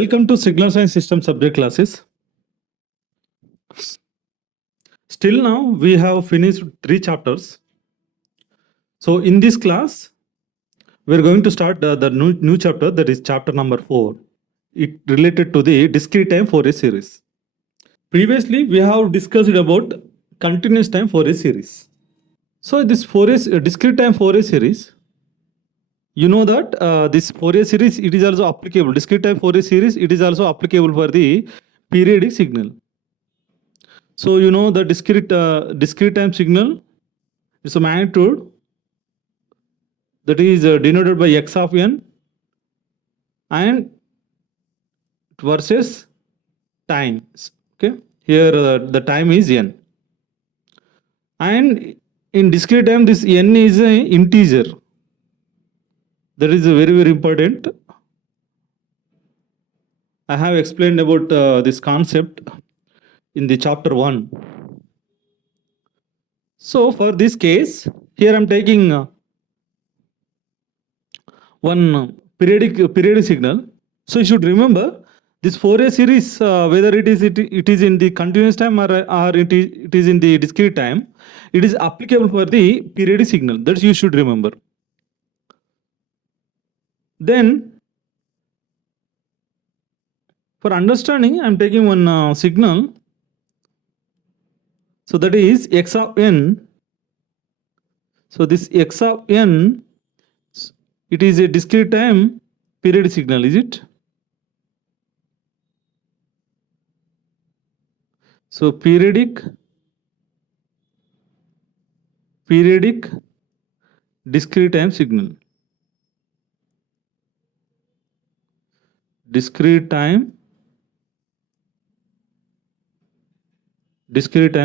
Welcome to Signal Science System subject classes. Still now we have finished 3 chapters. So in this class, we're going to start the new chapter, that is chapter number 4. It related to the discrete time Fourier series. Previously, we have discussed about continuous time Fourier series. So this discrete time Fourier series, you know that this Fourier series, it is also applicable. Discrete time Fourier series, it is also applicable for the periodic signal. So you know the discrete time signal is a magnitude that is denoted by x of n and versus time. Okay, here the time is n, and in discrete time this n is an integer. That is very important. I have explained about this concept in the chapter 1. So for this case, here I am taking one periodic signal. So you should remember this Fourier series, whether it is in the continuous time or it is in the discrete time, it is applicable for the periodic signal. That you should remember. Then for understanding, I am taking one signal. So that is x of n. So this x of n, it is a discrete time periodic signal, is it? So periodic discrete time signal. Discrete time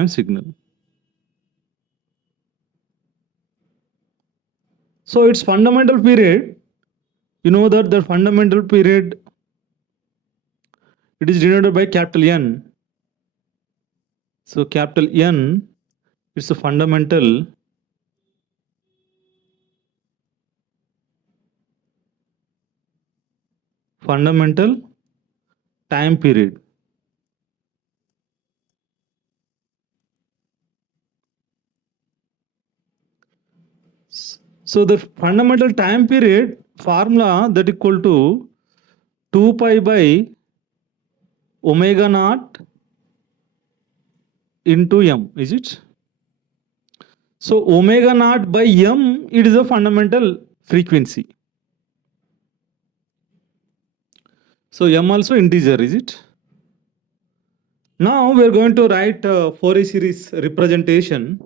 signal. So its fundamental period, you know that the fundamental period, it is denoted by capital N. So capital N is a fundamental time period. So the fundamental time period formula that equal to 2 pi by omega naught into m, is it? So omega naught by m, it is a fundamental frequency. So m also integer, is it? Now we are going to write Fourier series representation.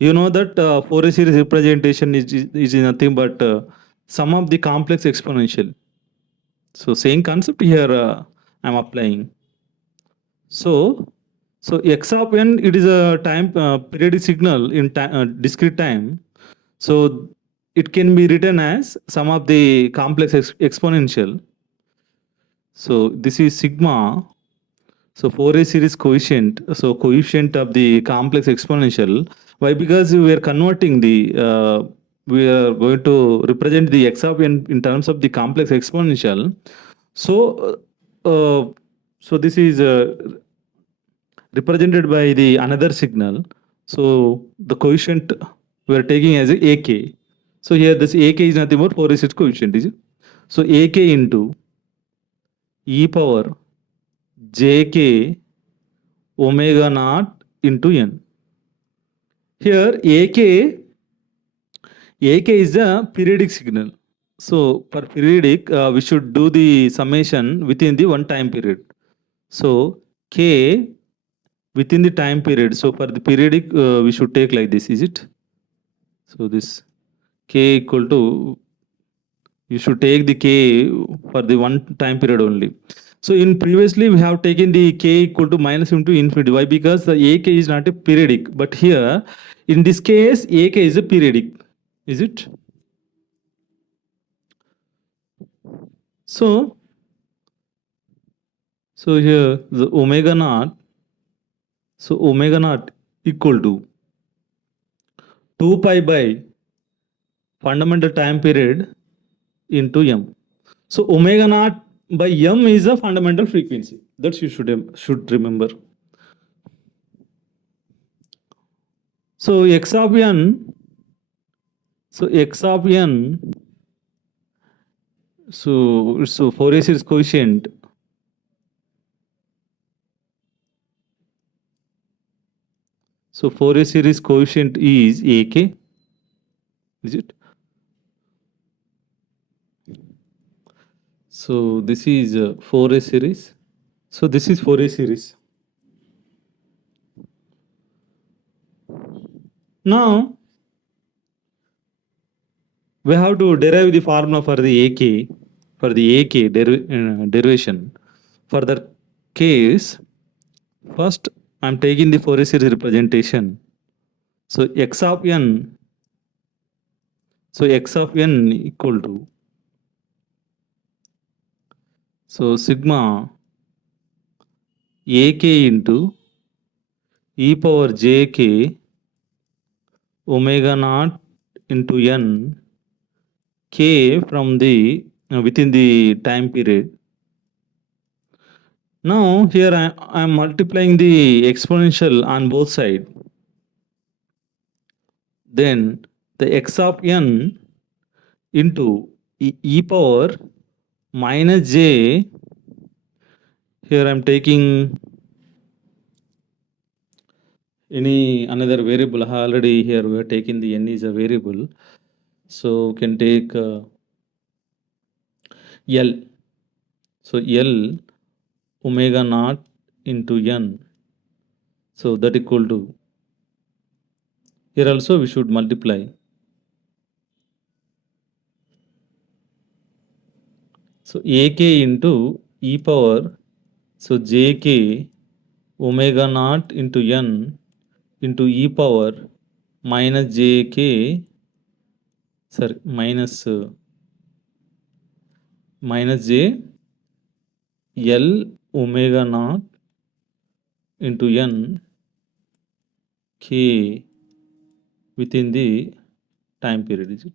You know that Fourier series representation is nothing but sum of the complex exponential. So same concept here I am applying. So x of n, it is a time periodic signal in discrete time. So it can be written as sum of the complex exponential. So this is sigma. So Fourier series coefficient. So coefficient of the complex exponential. Why? Because we are converting the we are going to represent the x of n in terms of the complex exponential. So this is represented by the another signal. So the coefficient we are taking as AK. So here this AK is nothing but Fourier series coefficient, is it? So AK into e power jk omega naught into n. Here AK is the periodic signal. So for periodic, we should do the summation within the one time period. So K within the time period. So for the periodic, we should take like this, is it? So this K equal to, you should take the K for the one time period only. So in previously we have taken the K equal to minus into infinity. Why? Because the AK is not a periodic. But here, in this case, AK is a periodic. Is it? So here the omega naught. So omega naught equal to 2 pi by fundamental time period into m. So omega naught by m is a fundamental frequency. That you should remember. So x of n, so Fourier series coefficient. So Fourier series coefficient is AK, is it? So this is Fourier series. So this is Fourier series. Now we have to derive the formula for the AK, derivation. For that case, first I'm taking the Fourier series representation. So x of n equal to, so sigma ak into e power jk omega naught into n k from the within the time period. Now here I am multiplying the exponential on both sides. Then the x of n into e power minus j. Here I am taking any another variable. Already here we are taking the n is a variable, so we can take L. So L omega naught into n. So that equal to, here also we should multiply. So ak into e power, so jk omega naught into n into e power minus jk, sorry, minus j L omega naught into n k within the time period, is it?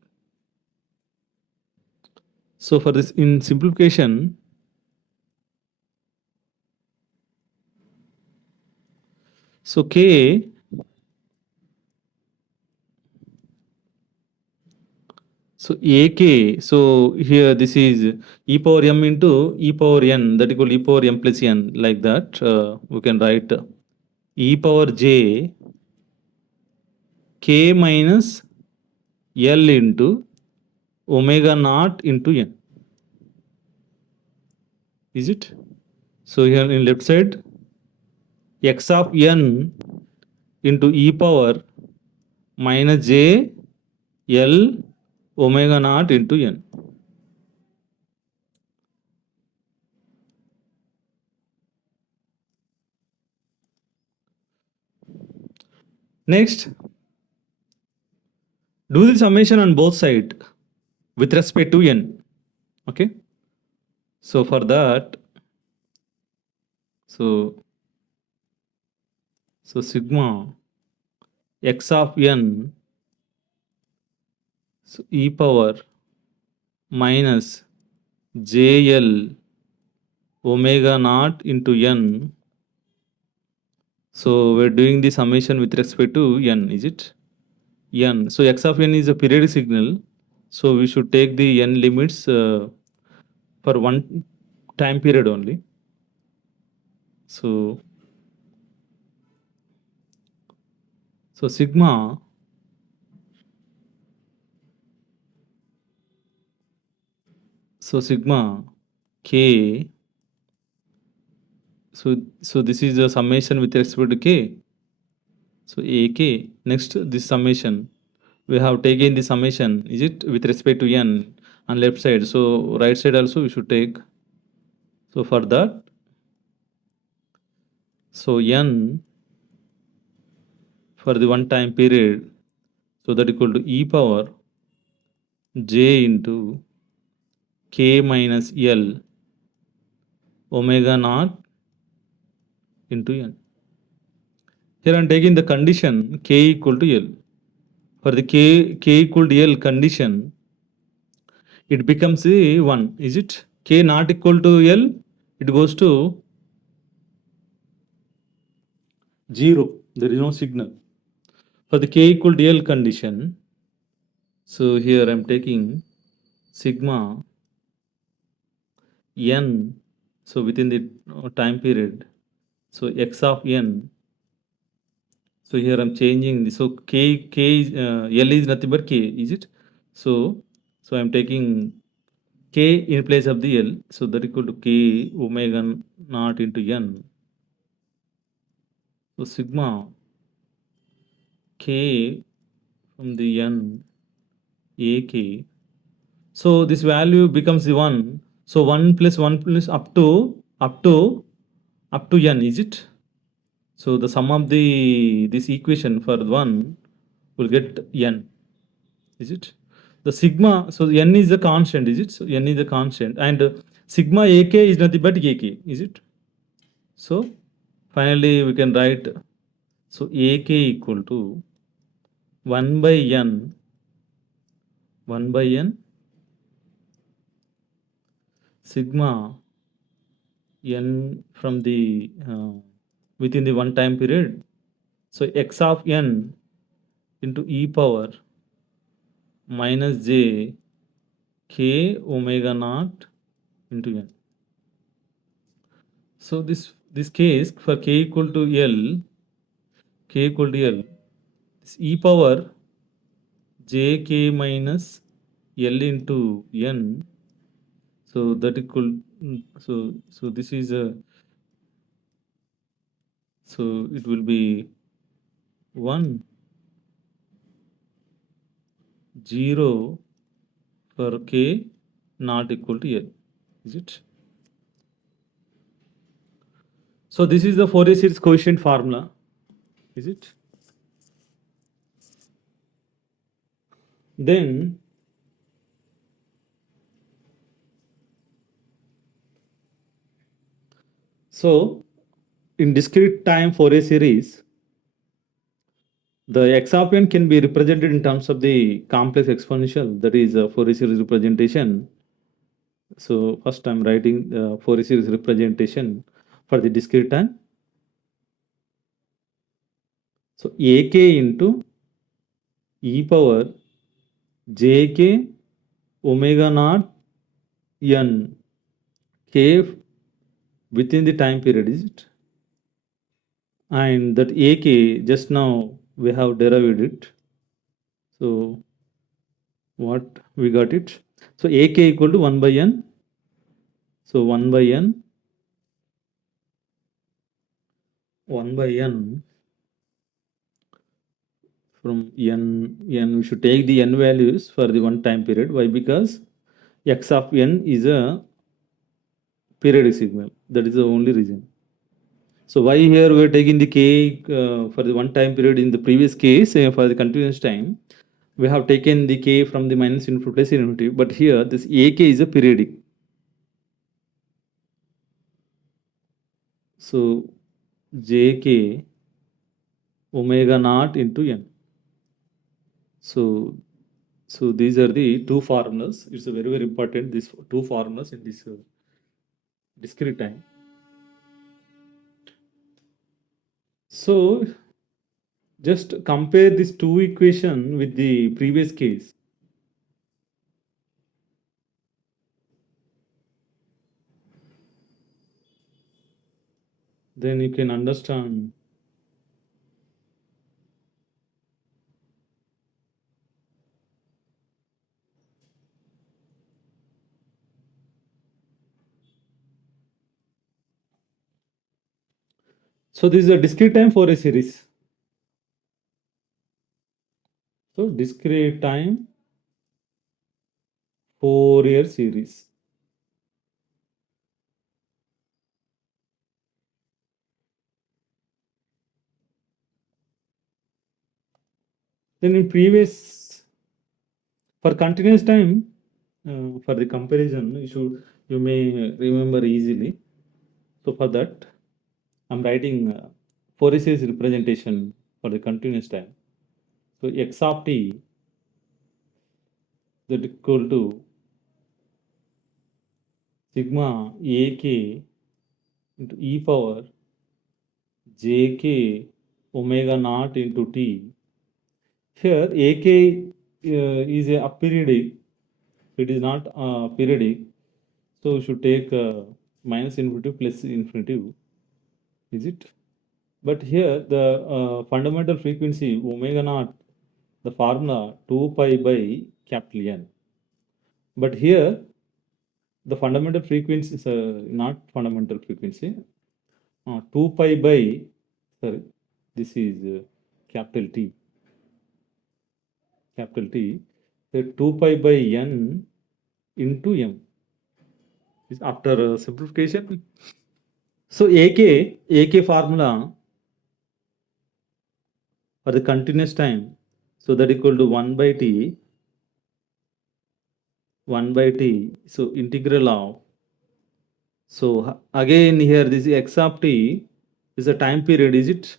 So for this, in simplification, so k, so ak, so here this is e power m into e power n, that equal e power m plus n, like that we can write e power j k minus L into omega naught into n, is it? So here in left side, x of n into e power minus j L omega naught into n. Next, do the summation on both sides with respect to n. Okay. So for that, so sigma x of n, so e power minus jl omega naught into n. So we're doing the summation with respect to n, is it? N. So x of n is a periodic signal. So we should take the n limits for one time period only. So sigma k, so this is the summation with respect to k. So ak, next this summation, we have taken the summation, is it, with respect to n on left side. So right side also we should take. So for that, so n for the one time period, so that equal to e power j into k minus L omega naught into n. Here I am taking the condition k equal to L. For the k equal to L condition, it becomes a 1, is it? k not equal to L, it goes to 0. There is no signal. For the k equal to L condition, so here I'm taking sigma n, so within the time period, so x of n, so here I'm changing this, so L is nothing but k, is it? So I'm taking k in place of the L, so that equal to k omega naught into n, so sigma k from the n ak, so this value becomes the 1, so 1 plus 1 plus up to n, is it? So the sum of the this equation for 1 will get n, is it? The sigma, so n is the constant, is it? So n is the constant, and sigma ak is nothing but ak, is it? So finally we can write, so ak equal to 1 by n, 1 by n sigma n from the within the one time period, so x of n into e power minus j k omega naught into n. So this case for k equal to L, k equal to L, this e power j k minus L into n, so that equal, so this is a, so it will be 1 0 for k not equal to L, is it? So this is the Fourier series coefficient formula, is it? Then so in discrete time Fourier series, the x of n can be represented in terms of the complex exponential, that is Fourier series representation. So first I'm writing Fourier series representation for the discrete time. So ak into e power jk omega naught n k within the time period, is it? And that ak just now we have derived it. So what we got it? So ak equal to 1 by n. So 1 by n, 1 by n from n, we should take the n values for the one time period. Why? Because x of n is a periodic signal. That is the only reason. So why here we are taking the k for the one time period? In the previous case, for the continuous time, we have taken the k from the minus infinity plus infinity, but here this ak is a periodic. So jk omega naught into n. So these are the two formulas. It's a very important, these two formulas in this discrete time. So just compare this two equation with the previous case. Then you can understand. So this is a discrete time for a series. So discrete time Fourier series. Then in previous, for continuous time, for the comparison, you may remember easily. So for that, I'm writing Fourier series representation for the continuous time. So x of t that equal to sigma ak into e power jk omega naught into t. Here ak is a aperiodic, it is not periodic, so we should take minus infinitive plus infinitive, is it? But here the fundamental frequency omega naught, the formula 2 pi by capital N. But here the fundamental frequency is not fundamental frequency, 2 pi by, sorry, this is capital T, capital T, so 2 pi by N into M is after simplification. So AK formula for the continuous time, so that equal to 1 by T, 1 by T, so integral of, so again here this x of t is a time period, is it?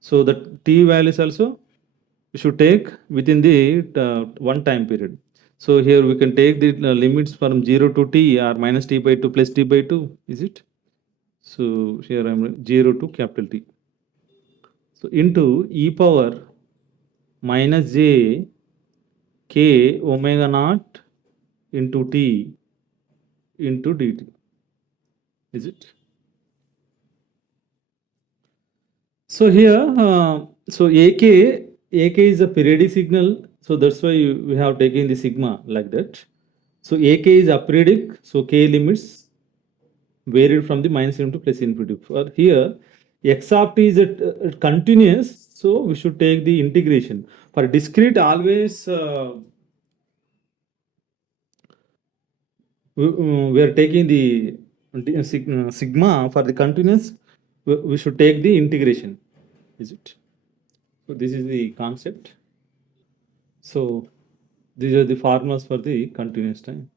So the t values also we should take within the one time period. So here we can take the limits from 0 to t or minus t by 2 plus t by 2, is it? So here I'm 0 to capital T. So into e power minus j k omega naught into t into dt, is it? So here, so AK is a periodic signal, so that's why we have taken the sigma like that. So AK is aperiodic, so K limits varied from the minus infinity to plus infinity. For here, x of t is a continuous, so we should take the integration. For discrete, always we are taking the sigma. For the continuous, we should take the integration, is it? So this is the concept. So these are the formulas for the continuous time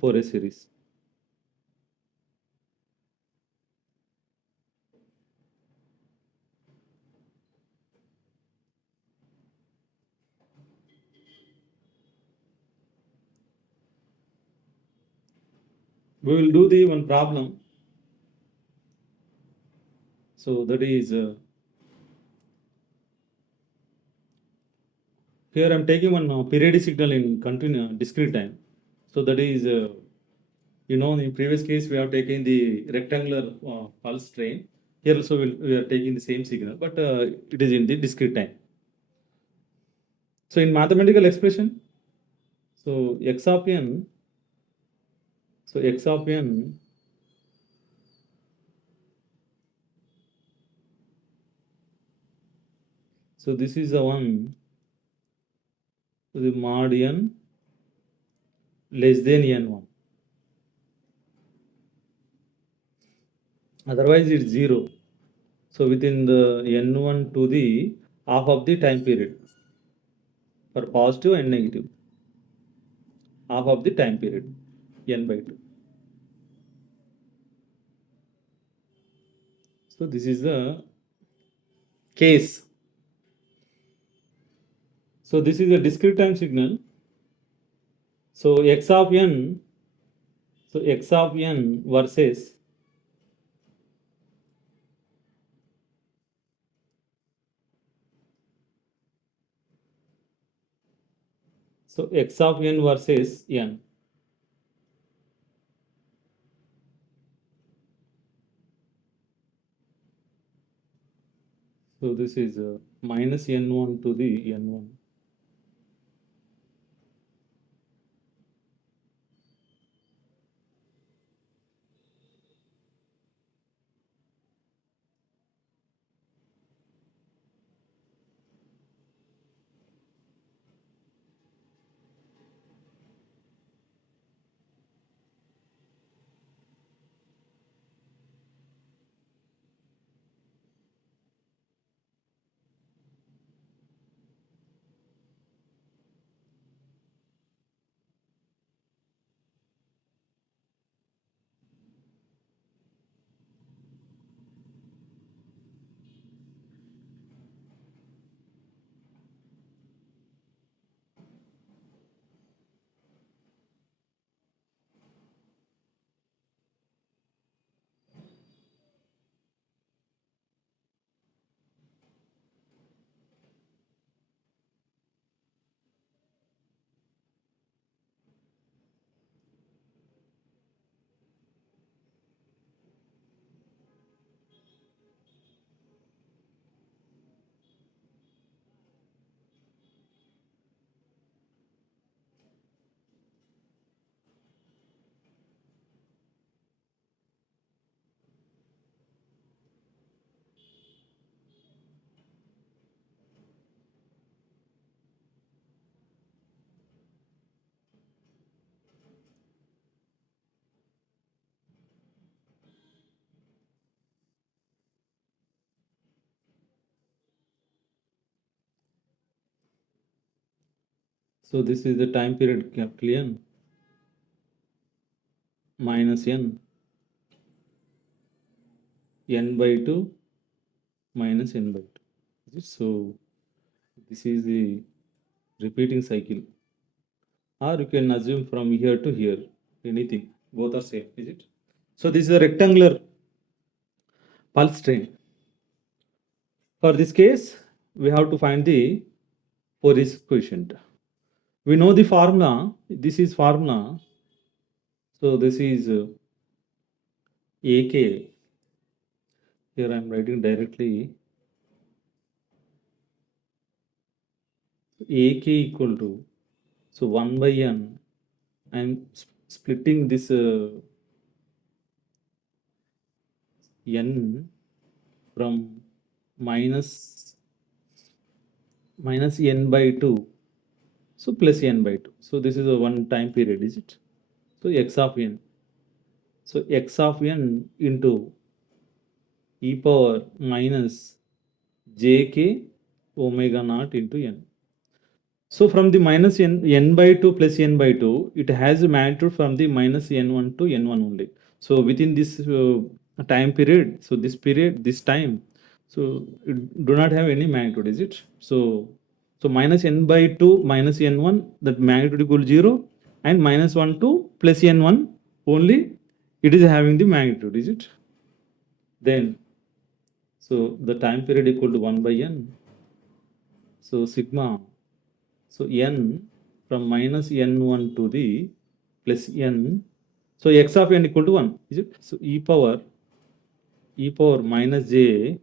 for a series. We will do the one problem. So that is here I'm taking one periodic signal in continuous discrete time. So that is in previous case we have taken the rectangular pulse train. Here also we are taking the same signal, but it is in the discrete time. So in mathematical expression, so x of n, so x of n, so this is the one, so the mod n less than n1. Otherwise it's 0. So within the n1 to the half of the time period for positive and negative, half of the time period, n by 2. So this is the case. So this is a discrete time signal. So x of n, so x of n versus, so x of n versus n. So this is minus n1 to the n1. So this is the time period capital N minus n by 2 minus n by 2. So this is the repeating cycle, or you can assume from here to here, anything, both are same, is it? So this is a rectangular pulse train. For this case, we have to find the Fourier coefficient. We know the formula. This is formula. So this is AK. Here I am writing directly. AK equal to, so 1 by n. I am splitting this n from minus n by 2. So plus n by 2. So this is a one time period, is it? So x of n. So x of n into e power minus jk omega naught into n. So from the minus n by 2 plus n by 2, it has a magnitude from the minus n1 to n1 only. So within this time period, so this time, so it do not have any magnitude, is it? So minus n by 2 minus n1, that magnitude equal to 0, and minus 1 to plus n1 only, it is having the magnitude, is it? Then, so the time period equal to 1 by n. So sigma, so n from minus n1 to the plus n. So x of n equal to 1, is it? So e power minus j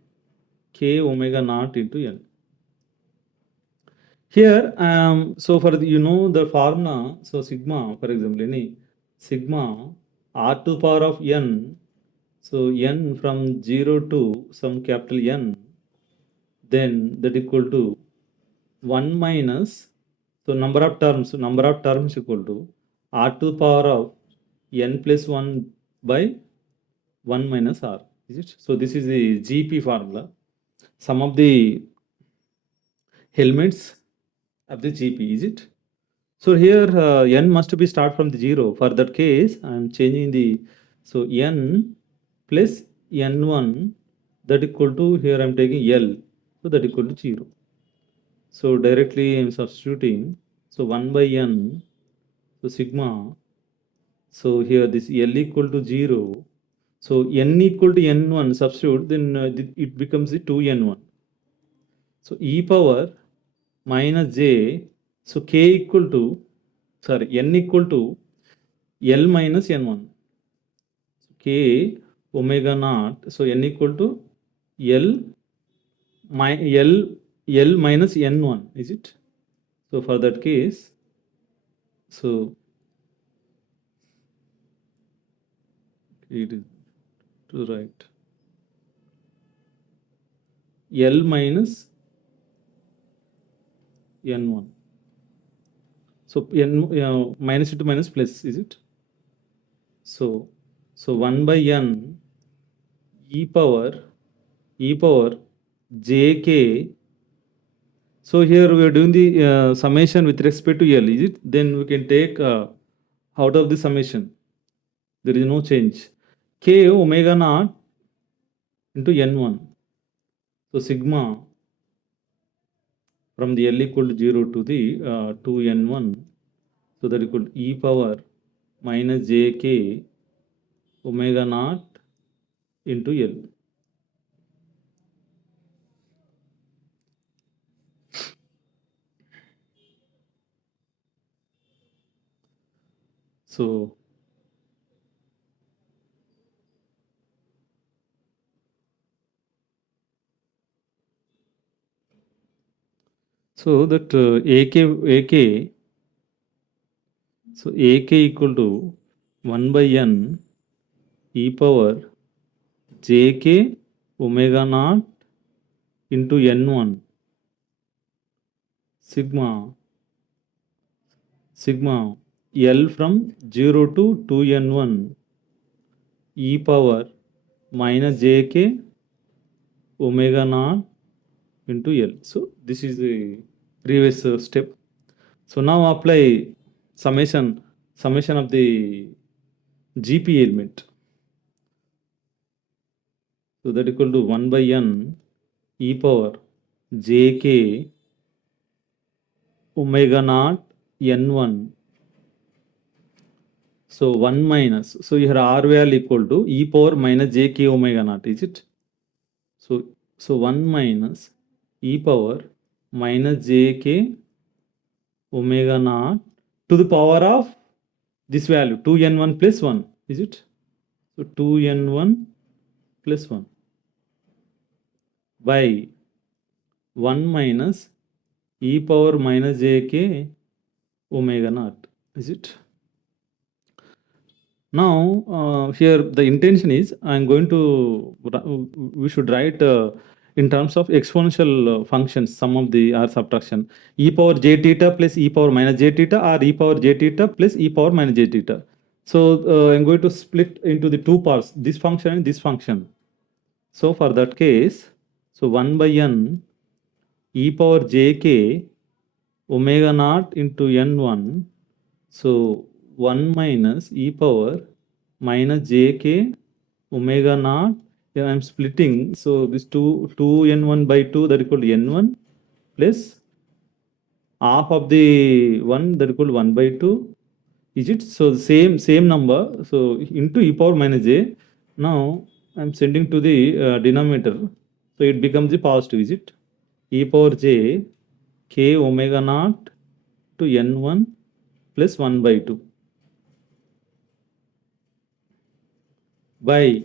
k omega naught into n. Here, so for the, the formula, so sigma, for example, any sigma r to power of n, so n from 0 to some capital N, then that equal to 1 minus, so number of terms equal to r to power of n plus 1 by 1 minus r, is it? So this is the GP formula, sum of the elements of the GP, is it? So here n must be start from the 0. For that case, I am changing the, so n plus n1, that equal to, here I am taking L, so that equal to 0. So directly I am substituting, so 1 by n, so sigma, so here this L equal to 0, so n equal to n1 substitute, then it becomes the 2n1. So e power minus j, so k equal to, sorry, n equal to L minus n1. K omega naught, so n equal to L minus n1, is it? So for that case, so it is to write L minus n1. So n minus into minus plus, is it? So 1 by n e power jk. So here we are doing the summation with respect to L, is it? Then we can take out of the summation. There is no change. K omega naught into n1. So sigma from the L equal to 0 to the 2n1. So that equal to e power minus jk omega naught into L. So that AK, so AK equal to 1 by n e power jk omega naught into n1 sigma L from 0 to 2n1 e power minus jk omega naught into L. So this is the previous step. So now apply summation of the GP element. So that equal to 1 by n e power jk omega naught n1. So 1 minus, so here R value equal to e power minus jk omega naught, is it? So 1 minus e power minus jk omega naught to the power of this value 2n1 plus 1, is it? So 2n1 plus 1 by 1 minus e power minus jk omega naught, is it? Now here the intention is I'm going to we should write in terms of exponential functions, sum of the or subtraction, e power j theta plus e power minus j theta or e power j theta plus e power minus j theta. So I'm going to split into the two parts, this function and this function. So for that case, so 1 by n e power jk omega naught into n1. So 1 minus e power minus jk omega naught. Here I am splitting. So this 2n1 by 2, that equal to n1 plus half of the 1, that equal to 1 by 2. Is it? So the same number. So into e power minus j. Now I am sending to the denominator. So it becomes the positive. Is it? E power j k omega naught to n1 plus 1 by 2 by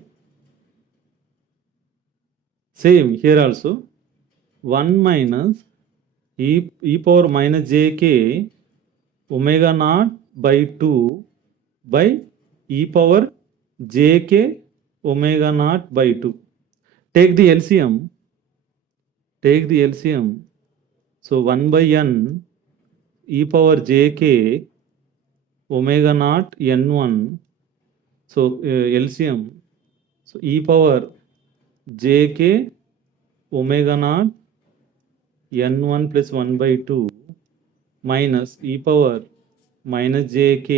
same here also 1 minus e power minus jk omega naught by 2 by e power jk omega naught by 2. Take the LCM. So 1 by n e power jk omega naught n1. So LCM. So e power jk omega naught n1 plus 1 by 2 minus e power minus jk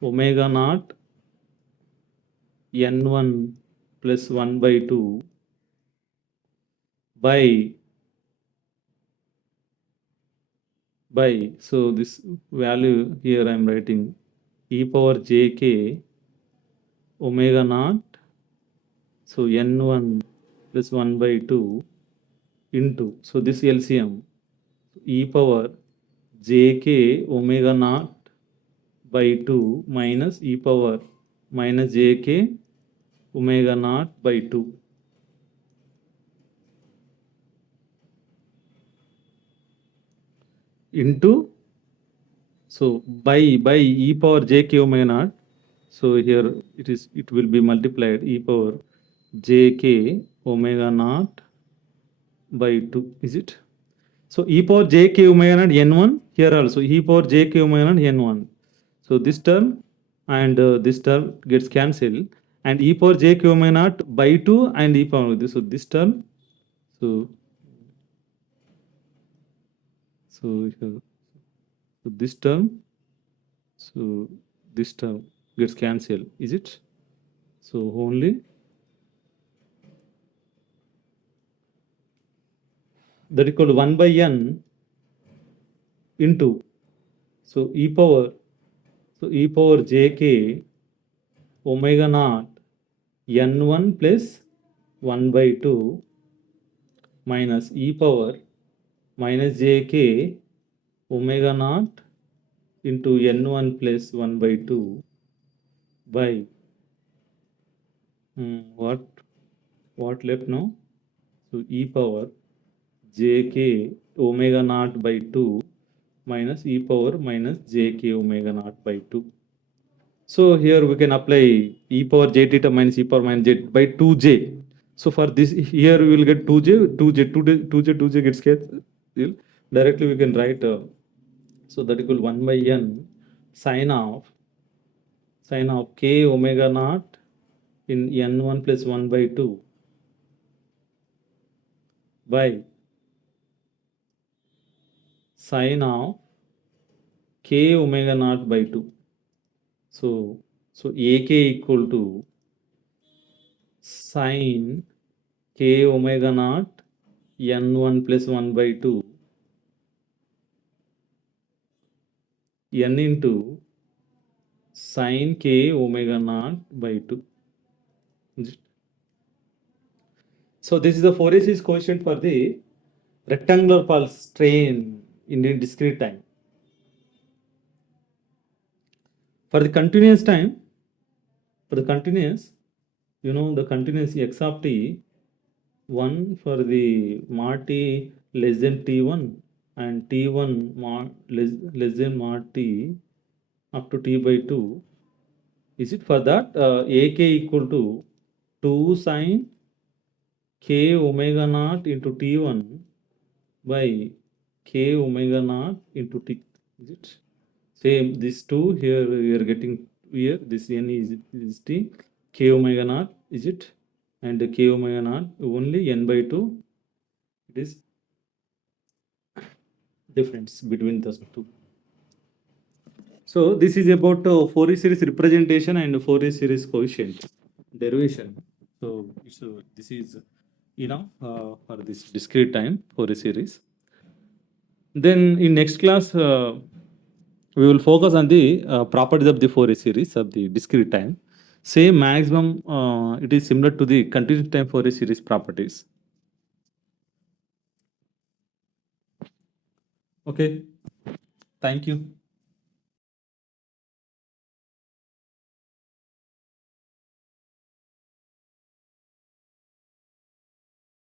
omega naught n1 plus 1 by 2 by so this value here I am writing e power jk omega naught, so n1 plus 1 by 2 into, so this LCM e power jk omega naught by 2 minus e power minus jk omega naught by 2 into, so by e power jk omega naught. So here it will be multiplied e power jk omega naught by 2, is it? So e power jk omega naught n1, here also e power jk omega naught n1. So this term and this term gets cancelled, and e power jk omega naught by 2 and e power this. So this term, so this term, so this term gets cancelled, is it? So only that equal to 1 by n into, so e power jk omega naught n1 plus 1 by 2 minus e power minus jk omega naught into n1 plus 1 by 2 by what left now? So e power jk omega naught by 2 minus e power minus jk omega naught by 2. So here we can apply e power j theta minus e power minus j by 2j. So for this here we will get 2j gets cancelled. Directly we can write so that equal 1 by n sine of k omega naught in n1 plus 1 by 2 by sine of k omega naught by 2. So ak equal to sine k omega naught n1 plus 1 by 2 n into sine k omega naught by 2. So this is the Fourier series coefficient for the rectangular pulse train in a discrete time. For the continuous time, the continuous x of t, 1 for the mod t less than t1 and t1 mod less than mod t up to t by 2. Is it for that ak equal to 2 sine k omega naught into t1 by k omega naught into t? Is it? Same, this 2 here we are getting here, this n is t, k omega naught, is it? And the k omega naught only n by 2, it is difference between those two. So this is about Fourier series representation and Fourier series coefficient derivation. So this is for this discrete time Fourier series. Then in next class we will focus on the properties of the Fourier series of the discrete time. Same maximum it is similar to the continuous time Fourier series properties. Okay, thank you.